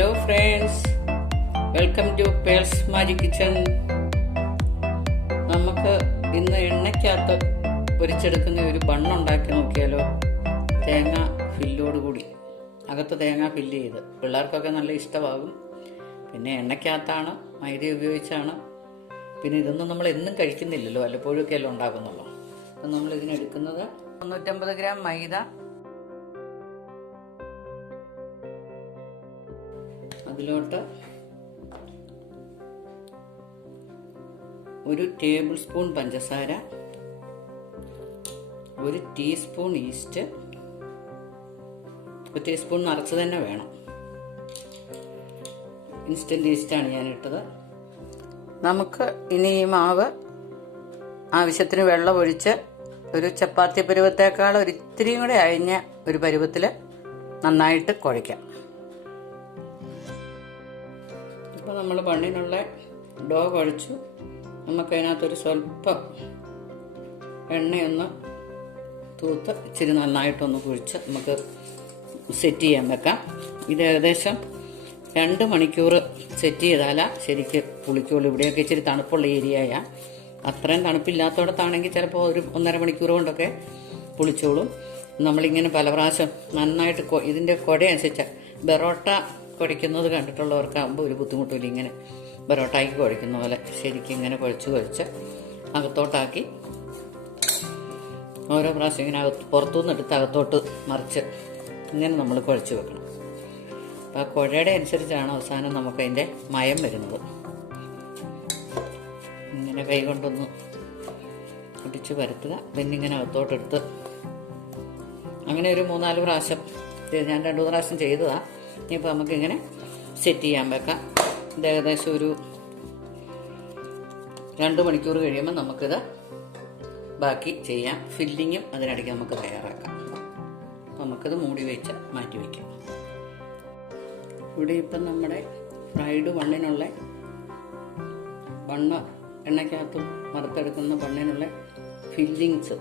Hello friends, welcome to Pearl's Magic Kitchen. നമുക്ക് ഇന്ന് എണ്ണയ്ക്കകത്ത് പൊരിച്ചെടുക്കുന്ന ഒരു ബണ്ണുണ്ടാക്കി നോക്കിയാലോ? തേങ്ങ ഫില്ലോടുകൂടി, അകത്ത് തേങ്ങ ഫില്ല് ചെയ്ത്. പിള്ളേർക്കൊക്കെ നല്ല ഇഷ്ടമാകും. പിന്നെ എണ്ണയ്ക്കകത്താണ്, മൈദ ഉപയോഗിച്ചാണ്. പിന്നെ ഇതൊന്നും നമ്മൾ എന്നും കഴിക്കുന്നില്ലല്ലോ, വല്ലപ്പോഴൊക്കെ എല്ലാം ഉണ്ടാക്കുന്നുള്ളൂ. അപ്പം നമ്മൾ ഇതിനെടുക്കുന്നത് 350 ഗ്രാം മൈദ, അതിലോട്ട് 1 ടേബിൾ സ്പൂൺ പഞ്ചസാര, 1 ടീസ്പൂൺ ഈസ്റ്റ്, 1 ടീസ്പൂൺ നിറച്ച് തന്നെ വേണം. ഇൻസ്റ്റന്റ് ഈസ്റ്റാണ് ഞാൻ ഇട്ടത്. നമുക്ക് ഇനി ഈ മാവ് ആവശ്യത്തിന് വെള്ളം ഒഴിച്ച് ഒരു ചപ്പാത്തി പരുവത്തേക്കാൾ ഒരിത്തിരിയും കൂടെ അഴിഞ്ഞ ഒരു പരുവത്തിൽ നന്നായിട്ട് കുഴയ്ക്കാം. ഇപ്പോൾ നമ്മൾ ബണ്ണിനുള്ള ഡോ കുഴച്ചു. നമുക്കതിനകത്തൊരു സ്വല്പം എണ്ണയൊന്ന് തൂത്ത് ഇച്ചിരി നന്നായിട്ടൊന്ന് കുഴിച്ച് നമുക്ക് സെറ്റ് ചെയ്യാൻ വെക്കാം. ഇത് ഏകദേശം 2 മണിക്കൂർ സെറ്റ് ചെയ്താലാ ശരിക്ക് പുളിക്കുള്ളൂ. ഇവിടെയൊക്കെ ഇച്ചിരി തണുപ്പുള്ള ഏരിയയാണ്. അത്രയും തണുപ്പില്ലാത്തടത്താണെങ്കിൽ ചിലപ്പോൾ ഒരു 1.5 മണിക്കൂർ കൊണ്ടൊക്കെ പുളിച്ചോളും. നമ്മളിങ്ങനെ പല പ്രാവശ്യം നന്നായിട്ട് ഇതിൻ്റെ കുട അനുസരിച്ച് ബെറോട്ട കുഴയ്ക്കുന്നത് കണ്ടിട്ടുള്ളവർക്കാകുമ്പോൾ ഒരു ബുദ്ധിമുട്ടില്ല. ഇങ്ങനെ ബെറോട്ടാക്കി കുഴയ്ക്കുന്ന പോലെ ശരിക്കും ഇങ്ങനെ കുഴച്ച് അകത്തോട്ടാക്കി ഓരോ പ്രാവശ്യം ഇങ്ങനെ പുറത്തുനിന്ന് എടുത്ത് അകത്തോട്ട് മറിച്ച് ഇങ്ങനെ നമ്മൾ കുഴച്ച് വെക്കണം. അപ്പോൾ ആ കുഴയുടെ അനുസരിച്ചാണ് അവസാനം നമുക്കതിൻ്റെ മയം വരുന്നത്. ഇങ്ങനെ കൈ കൊണ്ടൊന്ന് ഒടിച്ച് പരത്തുക. പിന്നെ ഇങ്ങനെ അകത്തോട്ടെടുത്ത് അങ്ങനെ ഒരു 3-4 പ്രാവശ്യം, ഞാൻ 2 പ്രാവശ്യം ചെയ്തതാണ്. ഇനിയിപ്പോൾ നമുക്കിങ്ങനെ സെറ്റ് ചെയ്യാൻ വെക്കാം. ഇത് ഏകദേശം ഒരു 2 മണിക്കൂർ കഴിയുമ്പോൾ നമുക്കിത് ബാക്കി ചെയ്യാം. ഫില്ലിങ്ങും അതിനിടയ്ക്ക് നമുക്ക് തയ്യാറാക്കാം. അപ്പോൾ നമുക്കിത് മൂടി വെച്ച് മാറ്റി വയ്ക്കാം. ഇവിടെ ഇപ്പം നമ്മുടെ ഫ്രൈഡ് ബണ്ണിനുള്ള എണ്ണയ്ക്കകത്ത് വറുത്തെടുക്കുന്ന ബണ്ണിനുള്ള ഫില്ലിങ്സ്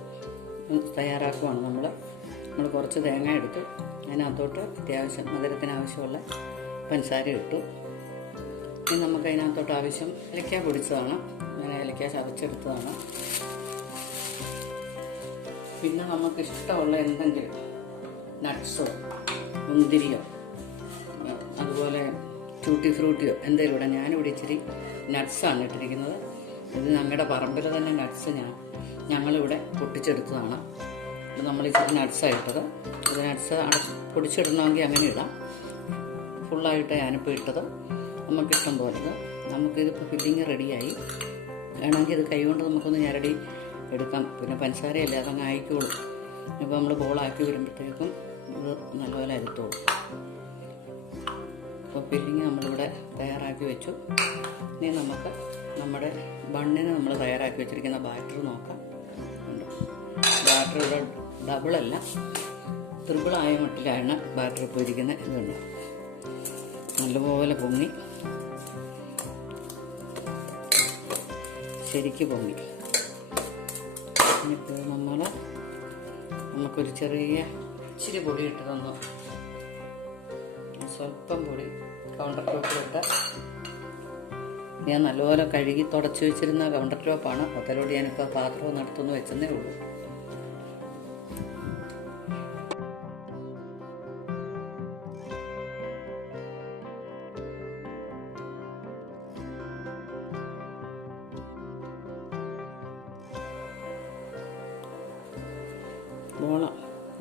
തയ്യാറാക്കുവാണ്. നമ്മൾ കുറച്ച് തേങ്ങ എടുത്തു. അതിനകത്തോട്ട് അത്യാവശ്യം മധുരത്തിന് ആവശ്യമുള്ള പഞ്ചസാര ഇട്ടു. ഇനി നമുക്ക് അതിനകത്തോട്ട് ആവശ്യം ഏലക്ക പൊടിച്ചതാണ്. ഞാൻ ഏലക്ക ചതച്ചെടുത്തതാണ്. പിന്നെ നമുക്ക് ഇഷ്ടമുള്ള എന്തെങ്കിലും നട്ട്സോ മുന്തിരിയോ അതുപോലെ ടൂട്ടി ഫ്രൂട്ടിയോ എന്തെങ്കിലും ഇവിടെ. ഞാനിവിടെ ഇച്ചിരി നട്ട്സാണ് ഇട്ടിരിക്കുന്നത്. ഇത് ഞങ്ങളുടെ പറമ്പിൽ തന്നെ നട്ട്സ് ഞങ്ങളിവിടെ പൊട്ടിച്ചെടുത്തതാണ്. ഇത് നമ്മൾ ഇച്ചിരി നട്ട്സാണ് ഇട്ടത്. ഇത് നട്ട്സ് പൊടിച്ചിടണമെങ്കിൽ അങ്ങനെ ഇടാം. ഫുള്ളായിട്ട് ഞാനിപ്പോൾ ഇട്ടത്. നമുക്കിഷ്ടം പോലെ നമുക്കിതിപ്പോൾ ഫില്ലിങ് റെഡിയായി. വേണമെങ്കിൽ ഇത് കൈകൊണ്ട് നമുക്കൊന്ന് ഞരടി എടുക്കാം. പിന്നെ പഞ്ചസാരയല്ലേ, അതങ്ങ് ആയിക്കോളും. ഇപ്പോൾ നമ്മൾ ബോളാക്കി വരുമ്പോഴത്തേക്കും ഇത് നല്ലപോലെ അരുത്തോളും. അപ്പോൾ ഫില്ലിങ് നമ്മളിവിടെ തയ്യാറാക്കി വെച്ചു. ഇനി നമുക്ക് നമ്മുടെ ബണ്ണിന് നമ്മൾ തയ്യാറാക്കി വെച്ചിരിക്കുന്ന ബാറ്റർ നോക്കാം. ബാറ്റർ ഇവിടെ ഡബിളല്ല, ത്രിബിളായ മട്ടിലാണ് ബാറ്റർ ഇപ്പോൾ ഇരിക്കുന്നത്. ഇതുണ്ട്, നല്ലപോലെ പൊങ്ങി, ശരിക്ക് പൊങ്ങി. ഇനിയിപ്പോൾ നമുക്കൊരു ഇച്ചിരി പൊടി ഇട്ട് തന്നു. സ്വല്പം പൊടി കൗണ്ടർ ടോപ്പിലിട്ട്, ഞാൻ നല്ലപോലെ കഴുകി തുടച്ച് വെച്ചിരുന്ന കൗണ്ടർ ടോപ്പാണ്. അതിലൂടെ ഞാനിപ്പോൾ പാത്രം ഒന്ന് എടുത്തൊന്ന് വെച്ചെന്നേ ഉള്ളൂ.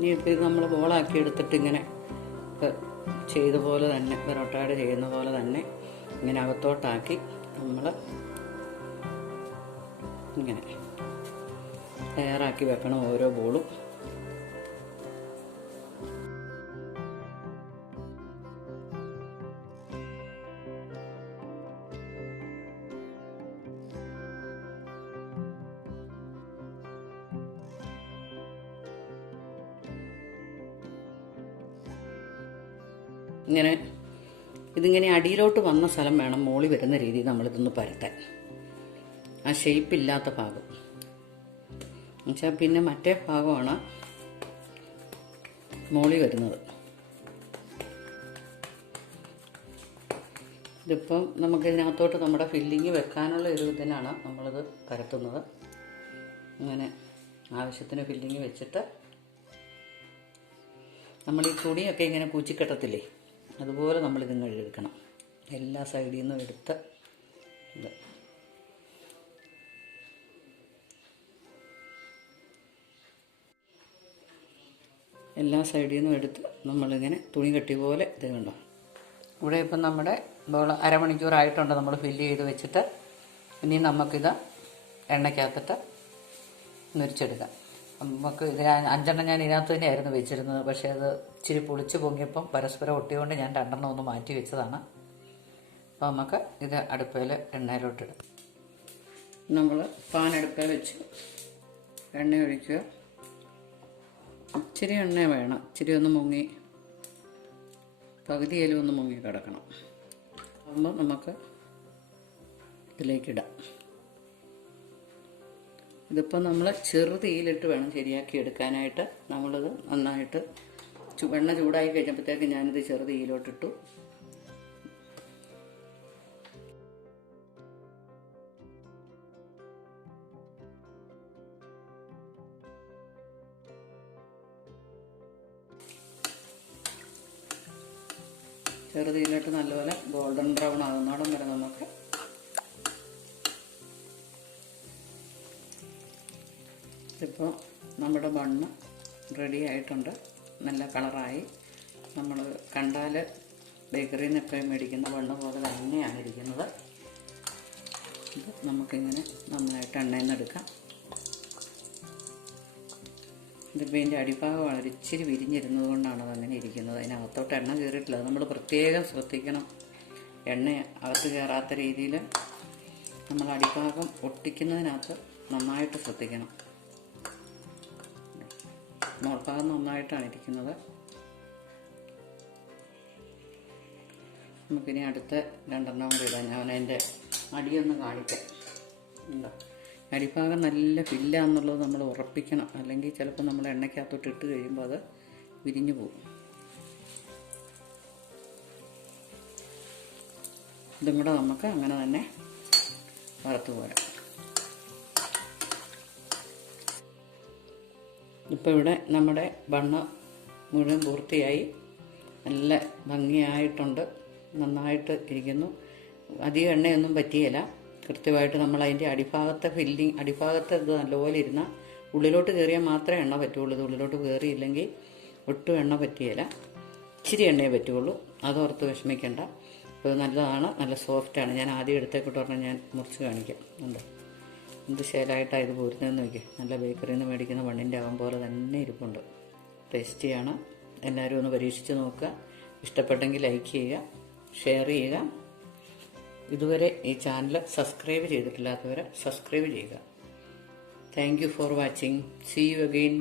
ഇനിയിപ്പോൾ ഇത് നമ്മൾ ബോളാക്കി എടുത്തിട്ട് ഇങ്ങനെ ചെയ്ത പോലെ തന്നെ, പെറോട്ടയുടെ ചെയ്യുന്ന പോലെ തന്നെ ഇങ്ങനെ അകത്തോട്ടാക്കി നമ്മൾ ഇങ്ങനെ തയ്യാറാക്കി വെക്കണം ഓരോ ബോളും. ഇതിങ്ങനെ അടിയിലോട്ട് വന്ന സ്ഥലം വേണം മോളി വരുന്ന രീതിയിൽ നമ്മളിതൊന്ന് പരത്താൻ. ആ ഷേപ്പില്ലാത്ത ഭാഗം എന്നുവെച്ചാൽ പിന്നെ മറ്റേ ഭാഗമാണ് മോളി വരുന്നത്. ഇതിപ്പം നമുക്കിതിനകത്തോട്ട് നമ്മുടെ ഫില്ലിങ് വെക്കാനുള്ള ഒരു ഇതിനാണ് നമ്മളിത് പരത്തുന്നത്. അങ്ങനെ ആവശ്യത്തിന് ഫില്ലിങ് വെച്ചിട്ട് നമ്മൾ ഈ തുണിയൊക്കെ ഇങ്ങനെ പൂച്ചിക്കെട്ടത്തില്ലേ, അതുപോലെ നമ്മളിതും കഴുകിയെടുക്കണം. എല്ലാ സൈഡിൽ നിന്നും എടുത്ത് ഇത് എല്ലാ സൈഡിൽ നിന്നും എടുത്ത് നമ്മളിങ്ങനെ തുണി കെട്ടി പോലെ ഇത് കണ്ടോ. ഇവിടെ ഇപ്പം നമ്മുടെ ബോൾ അരമണിക്കൂറായിട്ടുണ്ട് നമ്മൾ ഫില്ല് ചെയ്ത് വെച്ചിട്ട്. ഇനി നമുക്കിത് എണ്ണയ്ക്കകത്തിട്ട് മുരിച്ചെടുക്കാം. നമുക്ക് ഇതിന് 5 ഞാൻ ഇതിനകത്ത് തന്നെയായിരുന്നു വെച്ചിരുന്നത്. പക്ഷേ അത് ഇച്ചിരി പുളിച്ച് പൊങ്ങിയപ്പം പരസ്പരം ഒട്ടിയോണ്ട് ഞാൻ 2 ഒന്ന് മാറ്റി വെച്ചതാണ്. അപ്പോൾ നമുക്ക് ഇത് അടുപ്പയിൽ എണ്ണയിലോട്ടിടാം. നമ്മൾ പാൻ അടുപ്പയിൽ വെച്ച് എണ്ണ ഒഴിക്കുക. ഇച്ചിരി എണ്ണ വേണം, ഇച്ചിരി ഒന്ന് മുങ്ങി പകുതിയിലും ഒന്ന് മുങ്ങി കിടക്കണം. ആകുമ്പോൾ നമുക്ക് ഇതിലേക്കിടാം. ഇതിപ്പോൾ നമ്മൾ ചെറുതീയിലിട്ട് വേണം ശരിയാക്കി എടുക്കാനായിട്ട്. നമ്മളിത് നന്നായിട്ട് എണ്ണ ചൂടായി കഴിഞ്ഞപ്പോഴത്തേക്ക് ഞാനിത് ചെറുതീയിലോട്ടിട്ടു. ചെറുതീയിലിട്ട് നല്ലപോലെ ഗോൾഡൻ ബ്രൗൺ ആകുന്നോളം വരെ നമുക്ക് ഇപ്പോൾ നമ്മുടെ ബണ്ണ് റെഡി ആയിട്ടുണ്ട്. നല്ല കളറായി. നമ്മൾ കണ്ടാൽ ബേക്കറിയിൽ നിന്നൊക്കെ മേടിക്കുന്ന ബണ്ണ് പോലെ തന്നെയാണ് ഇരിക്കുന്നത്. ഇത് നമുക്കിങ്ങനെ നന്നായിട്ട് എണ്ണയിൽ നിന്ന് എടുക്കാം. ഇതിപ്പോൾ ഇതിൻ്റെ അടിഭാഗമാണ് ഇച്ചിരി വിരിഞ്ഞിരുന്നത് കൊണ്ടാണ് അതങ്ങനെ ഇരിക്കുന്നത്. അതിനകത്തോട്ട് എണ്ണ കയറിയിട്ടില്ല. അത് നമ്മൾ പ്രത്യേകം ശ്രദ്ധിക്കണം. എണ്ണ അകത്ത് കയറാത്ത രീതിയിൽ നമ്മൾ അടിഭാഗം ഒട്ടിക്കുന്നതിനകത്ത് നന്നായിട്ട് ശ്രദ്ധിക്കണം. മോൾഭാഗം നന്നായിട്ടാണ് ഇരിക്കുന്നത്. നമുക്കിനി അടുത്ത 2 കൂടി ഇടാം. ഞാൻ അതിൻ്റെ അടിയൊന്ന് കാണിക്കാം. ഉണ്ടോ, അടിഭാഗം നല്ല ഫില്ലാന്നുള്ളത് നമ്മൾ ഉറപ്പിക്കണം. അല്ലെങ്കിൽ ചിലപ്പോൾ നമ്മൾ എണ്ണയ്ക്കകത്തോട്ട് ഇട്ട് കഴിയുമ്പോൾ അത് വിരിഞ്ഞു പോകും. ഇതും കൂടെ നമുക്ക് അങ്ങനെ തന്നെ വറുത്ത് പോരാം. ഇപ്പോൾ ഇവിടെ നമ്മുടെ ബണ്ണ് മുഴുവൻ പൂർത്തിയായി. നല്ല ഭംഗിയായിട്ടുണ്ട്, നന്നായിട്ട് ഇരിക്കുന്നു. അധികം എണ്ണയൊന്നും പറ്റിയില്ല. കൃത്യമായിട്ട് നമ്മൾ അതിൻ്റെ അടിഭാഗത്തെ ഫില്ലിങ്, അടിഭാഗത്തെ ഇത് നല്ലപോലെ ഇരുന്നാൽ ഉള്ളിലോട്ട് കയറിയാൽ മാത്രമേ എണ്ണ പറ്റുള്ളൂ. ഇത് ഉള്ളിലോട്ട് കയറിയില്ലെങ്കിൽ ഒട്ടും എണ്ണ പറ്റിയില്ല. ഇച്ചിരി എണ്ണയെ പറ്റുള്ളൂ. അതോർത്ത് വിഷമിക്കേണ്ട. ഇപ്പോൾ നല്ലതാണ്, നല്ല സോഫ്റ്റാണ്. ഞാൻ ആദ്യം എടുത്തേക്കിട്ട് പറഞ്ഞാൽ ഞാൻ മുറിച്ച് കാണിക്കാം. ഉണ്ട്, എന്ത് ശേലായിട്ടാണ് ഇത് പോരുന്നതെന്ന് നോക്കി. നല്ല ബേക്കറിയിൽ നിന്ന് മേടിക്കുന്ന ബണ്ണിൻ്റെ ആകും പോലെ തന്നെ ഇരിപ്പുണ്ട്. ടേസ്റ്റിയാണ്. എല്ലാവരും ഒന്ന് പരീക്ഷിച്ച് നോക്കുക. ഇഷ്ടപ്പെട്ടെങ്കിൽ ലൈക്ക് ചെയ്യുക, ഷെയർ ചെയ്യുക. ഇതുവരെ ഈ ചാനൽ സബ്സ്ക്രൈബ് ചെയ്തിട്ടില്ലാത്തവരെ സബ്സ്ക്രൈബ് ചെയ്യുക. Thank you for watching. See you again.